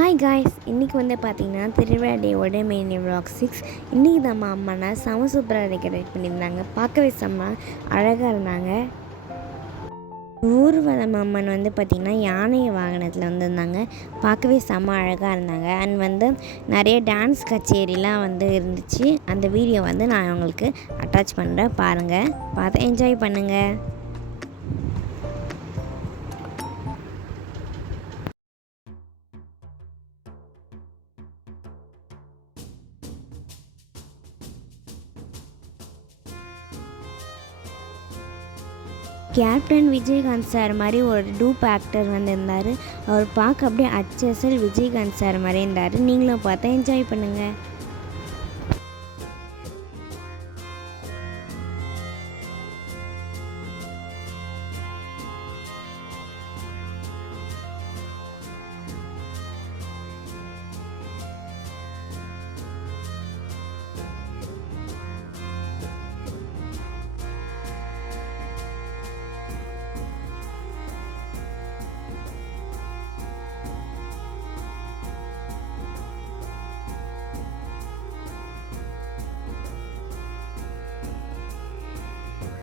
Hi guys, இன்றைக்கி வந்து பார்த்திங்கன்னா திருவிழா டேவோட மெயின் விலாக் 6. இன்றைக்கி நம்ம அம்மானா செம சூப்பராக டெக்கரேட் பண்ணியிருந்தாங்க. பார்க்கவே செம்ம அழகாக இருந்தாங்க. ஊர்வலம் அம்மன் வந்து பார்த்திங்கன்னா யானை வாகனத்தில் வந்திருந்தாங்க. பார்க்கவே செம்ம அழகாக இருந்தாங்க. அண்ட் வந்து நிறைய டான்ஸ் கச்சேரிலாம் வந்து இருந்துச்சு. அந்த வீடியோ வந்து நான் உங்களுக்கு அட்டாச் பண்ணுறேன், பாருங்கள், பார்த்து என்ஜாய் பண்ணுங்கள். கேப்டன் விஜயகாந்த் சார் மாதிரி ஒரு டூப் ஆக்டர் வந்திருந்தார். அவர் பார்க்க அப்படியே அச்சசல் விஜயகாந்த் சார் மாதிரி இருந்தார். நீங்களும் பார்த்தா என்ஜாய் பண்ணுங்கள்.